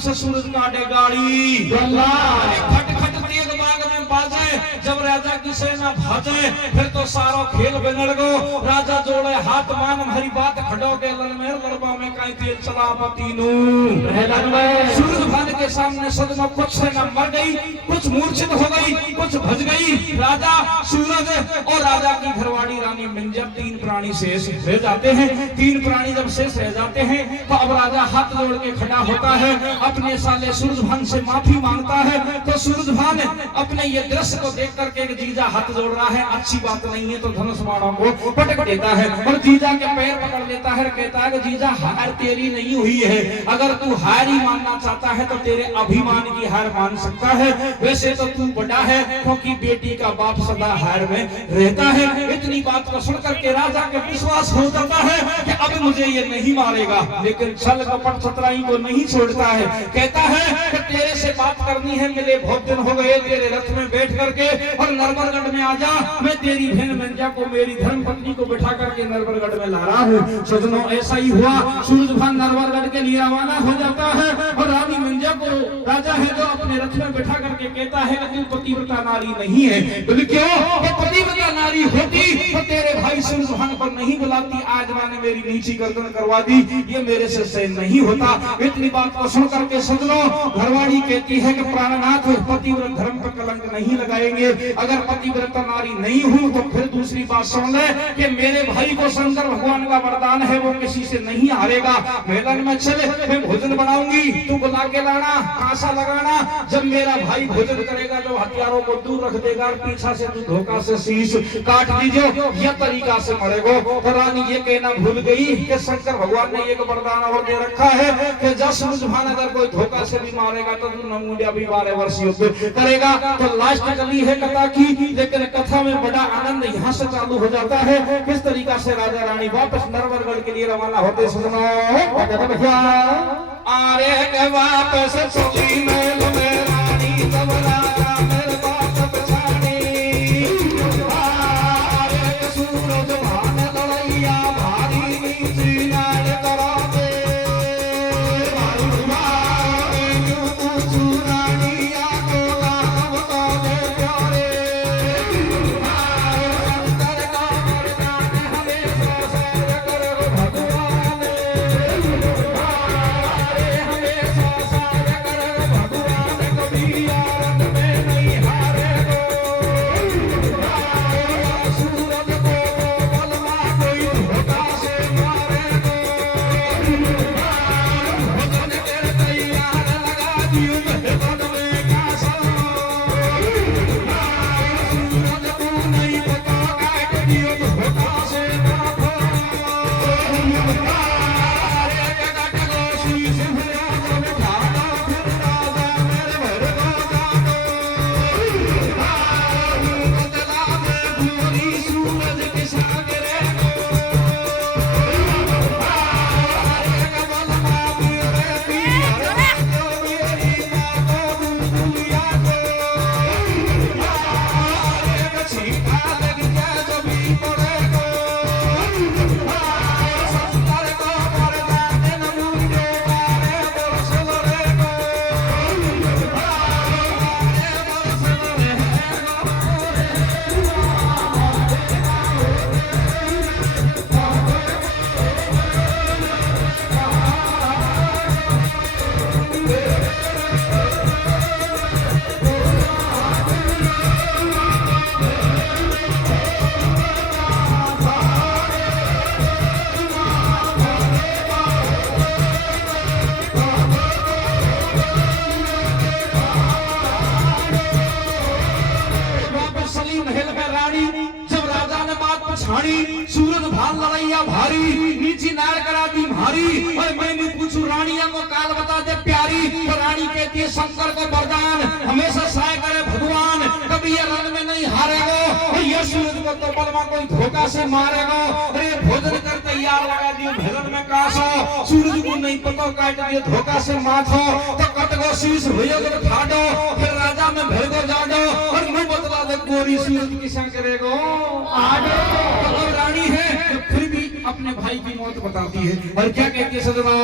से सूरज काटे गाड़ी। खट खट तेग बाग में बाजे, जब राजा की सेना भाजे, फिर तो सारो खेल बिगड़ गो। राजा जोड़े हाथ मान हरी बात खड़ो के ललमेर लड़बा में कहीं तेज चला पतीनू। सूरज भान के सामने सदमा कुछ सेना मर गई, कुछ मूर्छित हो गई, कुछ भज गई। राजा सूरज और राजा की घरवाड़ी रानी मिंजर, तीन प्राणी शेष रह जाते हैं। तीन प्राणी जब शेष रह जाते हैं तो अब राजा हाथ जोड़ के खड़ा होता है, अपने साले सूरजभान से माफी मांगता है। तो सूरजभान अपने ये दृश्य को देख करके जीजा हाथ जोड़ रहा है, अच्छी बात नहीं है, तो धनुष बाणों को पटक देता है और जीजा के पैर पकड़ लेता है, कहता है कि जीजा हार तेरी नहीं हुई है, अगर तू हार ही मानना चाहता है तो तेरे अभिमान की हार मान सकता है। वैसे तो तू बड़ा है, क्योंकि बेटी का बाप सदा हार में रहता है। इतनी बात को सुन करके राजा के विश्वास हो जाता है कि अब मुझे ये नहीं मारेगा, लेकिन छल कपट चतुराई को नहीं छोड़ता है। कहता है कि तेरे से बात करनी है, मिले बहुत दिन हो गए, तेरे रथ में बैठ करके और नरवरगढ़ में आजा, मैं तेरी बहन मंजा को, मेरी धर्म पत्नी को बिठा करके नरवरगढ़ में ला रहा हूँ। सजनों ऐसा ही हुआ, सूरजभान नरवरगढ़ के लिए रवाना हो जाता है और रानी मंजा को राजा है जो अपने रथ में बिठा करके कहता है कि तू पतिव्रता नारी नहीं है। बोले क्यों? पतिव्रता नारी होती तो तेरे भाई सूरजभान पर नहीं बुलाती, आज माने मेरी नीची गर्दन करवा दी, ये मेरे से सहन नहीं होता। इतनी बात को सुन करके सजनों घरवाड़ी कहती है कि प्राणनाथ पतिव्रत धर्म पर कलंक नहीं लगाएंगे, अगर पतिव्रता नारी नहीं हूं तो फिर दूसरी बात सुन ले कि मेरे भाई को शंकर भगवान का वरदान है, वो किसी से नहीं हारेगा। मैदान में चले, मैं भोजन बनाऊंगी, तू बुला के लाना, आशा लगाना, जब मेरा भाई भोजन करेगा जो हथियारों को दूर रख देगा, पीछा से तू धोखा से शीश काट दीजिए, यह तरीका से मरेगो। तो रानी ये कहना भूल गई कि शंकर भगवान ने एक वरदान और दे रखा है कि जब सूरजभान अगर कोई धोखा से भी मारेगा तो तू नमुंडिया भी 12 वर्ष युद्ध करेगा। तो लास्ट कली है कथा की, लेकिन कथा में बड़ा आनंद यहाँ से चालू हो जाता है। किस तरीका से राजा रानी वापस नरवरगढ़ के लिए रवाना होते सुनो आरे के वापस चली महल में रानी तब राजा मेरे बात पछाड़ी। आरे के सूरजभान लड़ैया भारी नीची नाड़ करा दे, सूरजभान लड़ैया भारी नीची नाड़ करा दी भारी। और मैंने पूछू रानिया को काल बता दे प्यारी, तो रानी कहती है शंकर को वरदान हमेशा सहाय करे भगवान, कभी ये रण में नहीं हारेगा, और ये सूरज को तो बलवा कोई धोखा से मारेगा। अरे भोजन कर तैयार लगा दियो भजन में कासो, सूरज को नहीं पतो काट दियो धोखा से माथो, तो कटगो शीश भैया को ठाडो, फिर राजा में भरगो जाडो, और मैं बतला दे गोरी सूरज किसा करेगो आडो। तो रानी है फिर भी अपने भाई की मौत बताती है और क्या कहती है सजना